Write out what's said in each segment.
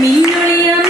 മിന്നൊളിയ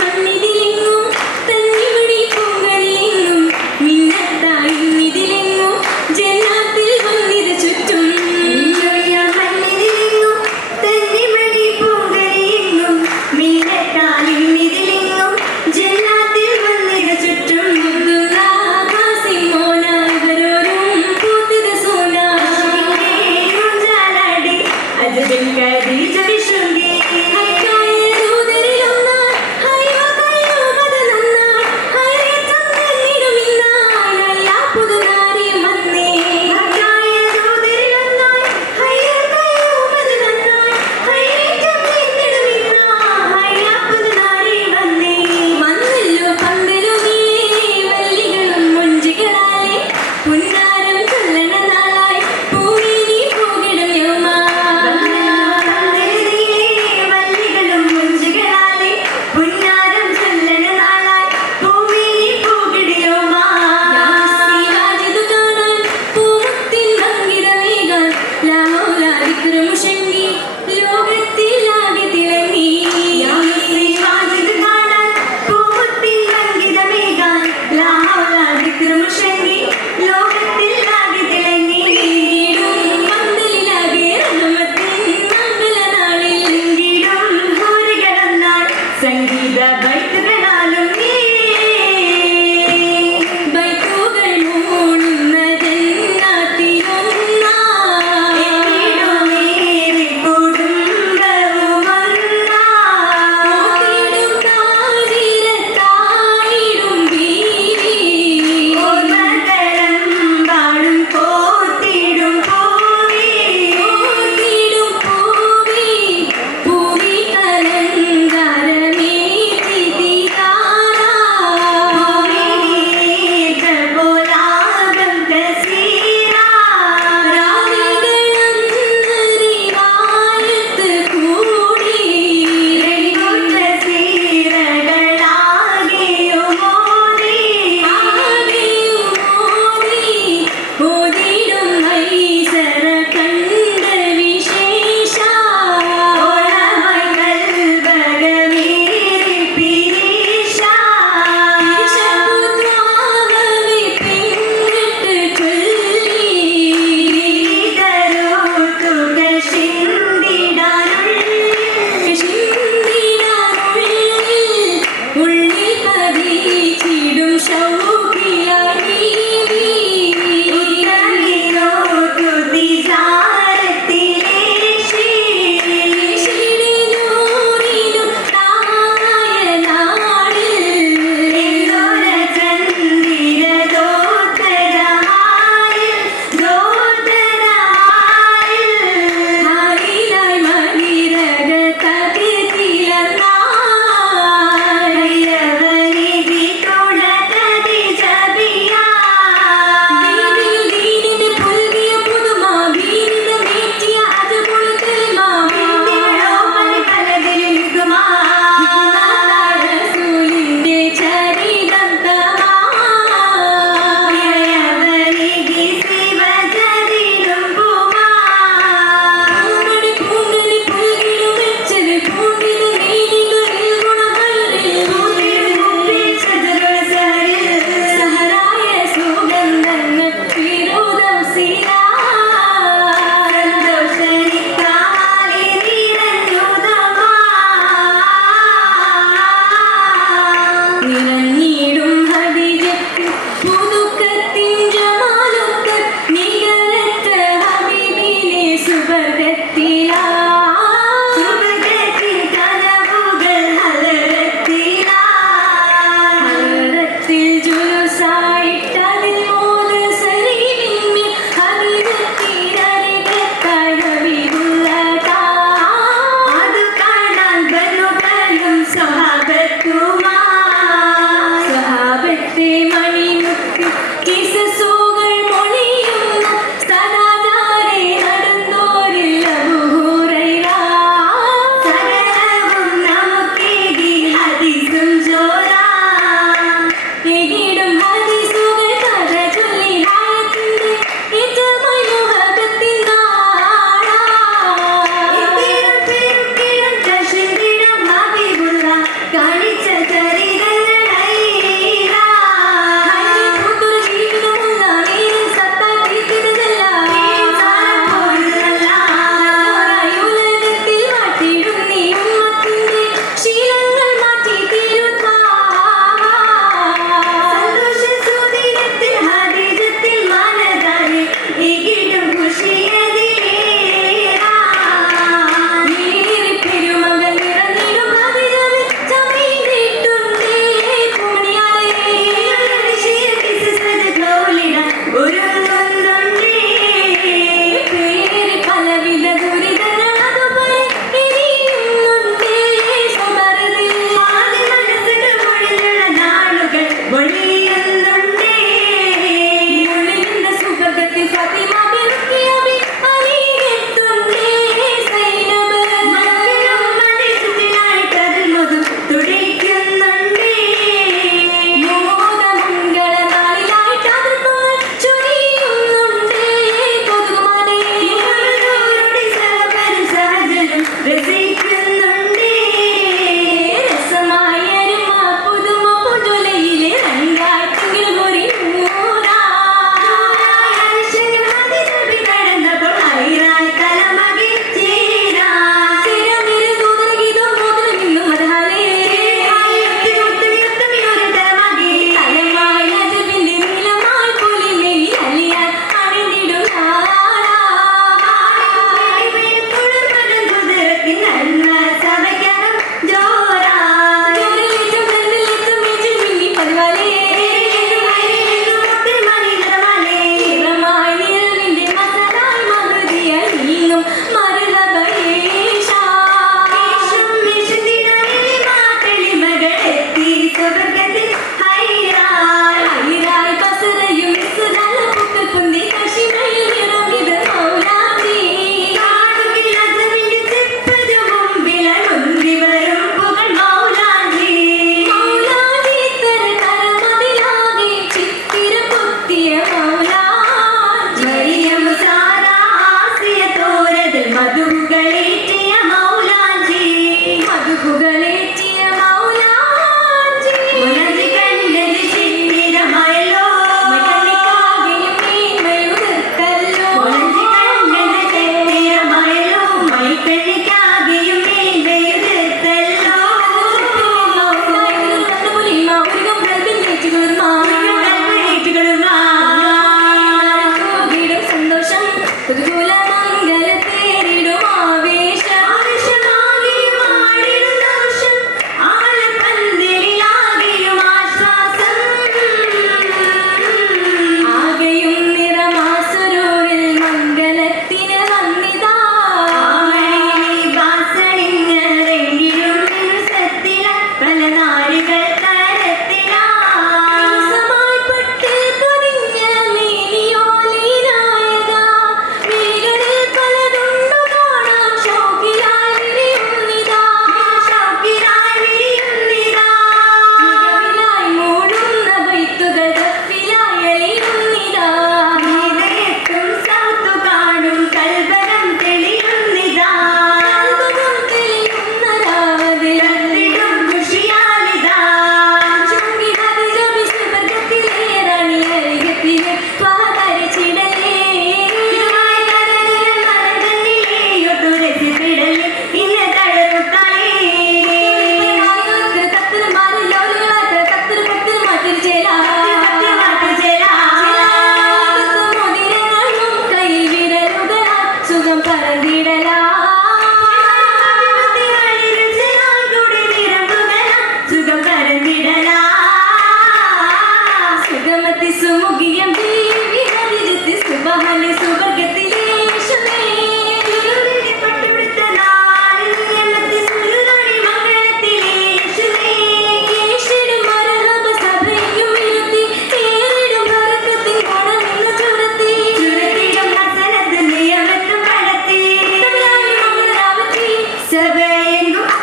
வேண்டும்